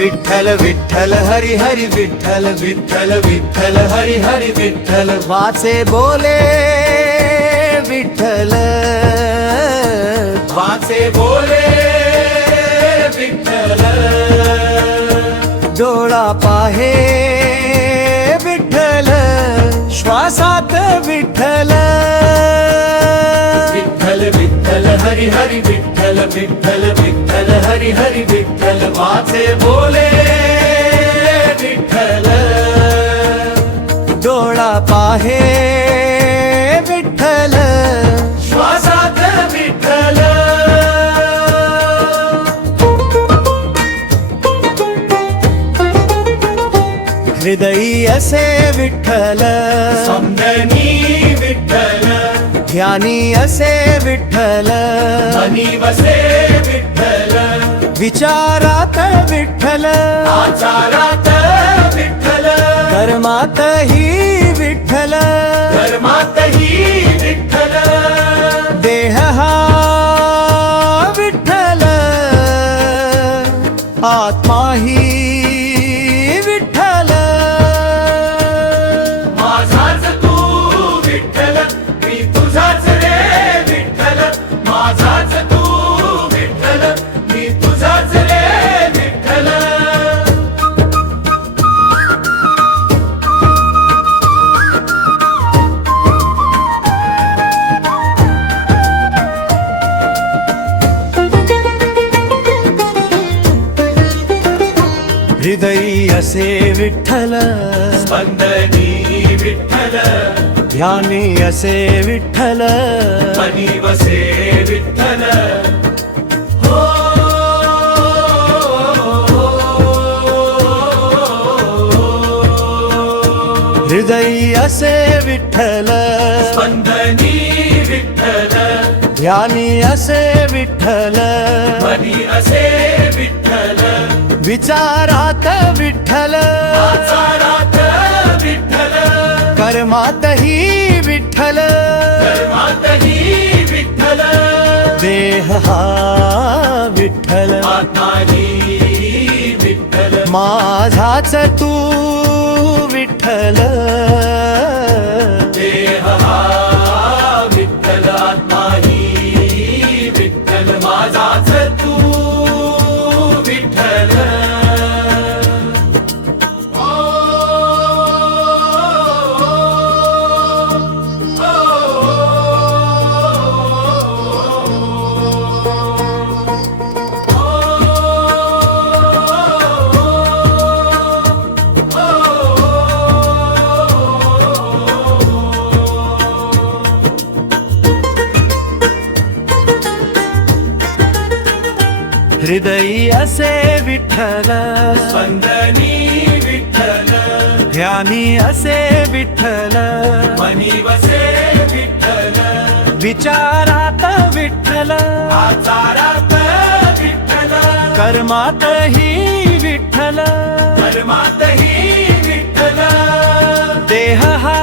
विठ्ठल विठ्ठल हरी हरी विठ्ठल विठ्ठल विठ्ठल हरी हरी विठ्ठल वाचे बोले विठ्ठल वाचे बोले विठ्ठल डोळा पाहे विठ्ठल श्वासात विठ्ठल विठ्ठल विठ्ठल हरी हरी विठ्ठल विठ्ठल विठ्ठल हरी हरी विठ्ठल वाचे बोले विठ्ठल डोळा पाहे विठ्ठल श्वासात विठ्ठल हृदयी असे विठ्ठल समदनी विठ्ठल ध्यानी असे विठ्ठल मनी वसे विठ्ठल विचारात विठ्ठल आचारात विठ्ठल कर्मातही विठ्ठल कर्मातही विठ्ठल देह हा विठ्ठल आत्माही विठ्ठल माझाच तू विठ्ठल मी तुझाच रे विठ्ठल माझाच तू विठ्ठल मी तुझाच रे विठ्ठल हृदयी असे विठ्ठल स्पंदनी विठ्ठल ध्यानी असे विठ्ठल मनी वसे विठ्ठल हो हृदयी असे विठ्ठल स्पंदनी विठ्ठल ध्यानी असे विठ्ठल मनी असे विठ्ठल विचारात विठ्ठल आचारात विठ्ठल कर्मातही विठ्ठल कर्मातही विठ्ठल देह हा विठ्ठल आत्माही विठ्ठल माझाच तू विठ्ठल देह हा विठ्ठल आत्माही विठ्ठल माझाच तू विठ्ठल हृदयी असे विठ्ठल स्पंदनी विठ्ठल ध्यानी असे विठ्ठल मनी वसे विठ्ठल विचारात विठ्ठल आचारात विठ्ठल कर्मातही विठ्ठल कर्मातही विठ्ठल देह हा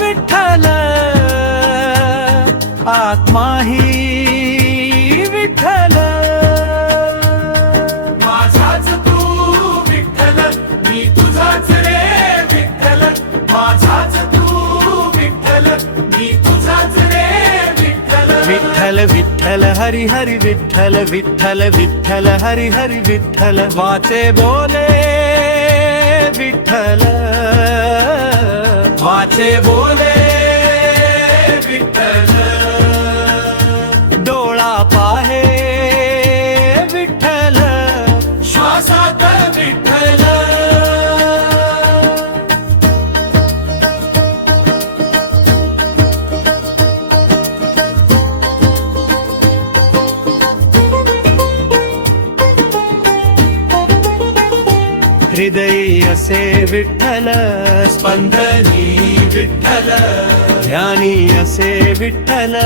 विठ्ठल आत्माही विठ्ठल माझाच तू विठ्ठल मी तुझाच रे विठ्ठल माझाच तू विठ्ठल मी तुझाच रे विठ्ठल विठ्ठल विठ्ठल हरी हरी विठ्ठल विठ्ठल विठ्ठल हरी हरी विठ्ठल वाचे बोले विठ्ठल वाचे बोले विठ्ठल डोळा पाहे विठ्ठल श्वासात विठ्ठल हृदयी असे विठ्ठल स्पंदनी विठ्ठल ध्यानी असे विठ्ठल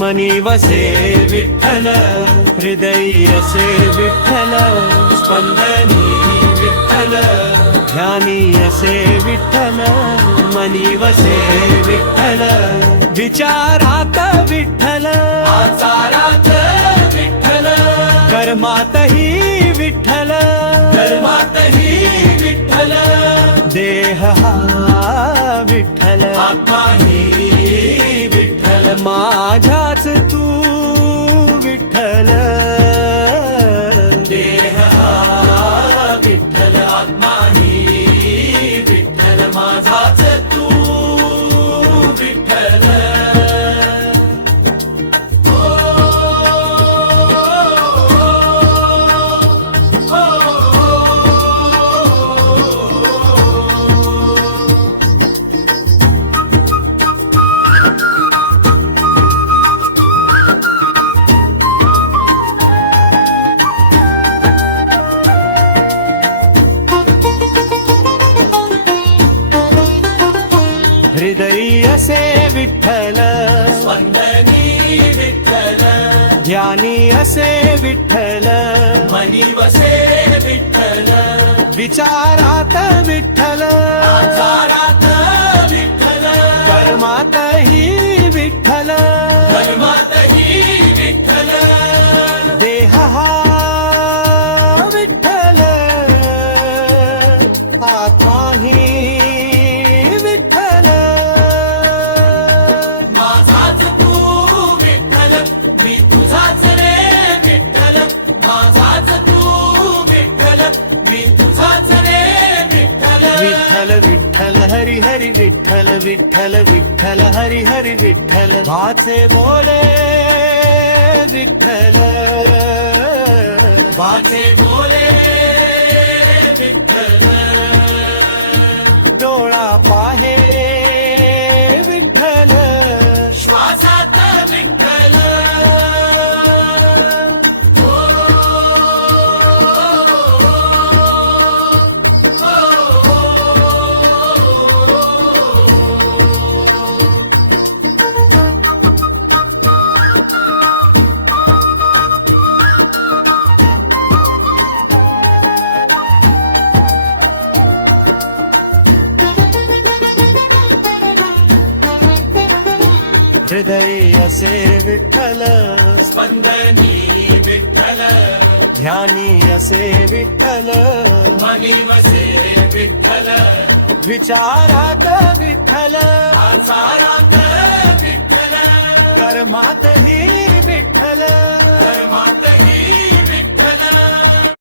मनी वसे विठ्ठल हृदयी असे विठ्ठल स्पंदनी विठ्ठल ध्यानी असे विठ्ठल मनी वसे विठ्ठल विचारात विठ्ठल आचारात विठ्ठल कर्मातही विठ्ठल, धर्मातही विठ्ठल, देह हा विठ्ठल, आत्माही विठ्ठल, माझाच तू विठ्ठल, देह हा विठ्ठल, आत्माही विठ्ठल, माझाच तू विठ्ठल. हृदयी असे विठ्ठल, स्पंदनी विठ्ठल, ध्यानी असे विठ्ठल, मनी वसे विठ्ठल, विचारात विठ्ठल, आचारात विठ्ठल, कर्मातही विठ्ठल, कर्मातही विठ्ठल, देह हा विठ्ठल, आत्माही विठ्ठल विठ्ठल हरी हरी विठ्ठल, विठ्ठल विठ्ठल हरी हरी विठ्ठल, वाचे बोले विठ्ठल, वाचे बोले विठ्ठल, डोळा पाहे विठ्ठल, श्वासात विठ्ठल, हृदयी असे विठ्ठल, स्पंदनी विठ्ठल, ध्यानी असे विठ्ठल, मनी वसे विठ्ठल, विचारात विठ्ठल, आचारात विठ्ठल, कर्मातही विठ्ठल, कर्मातही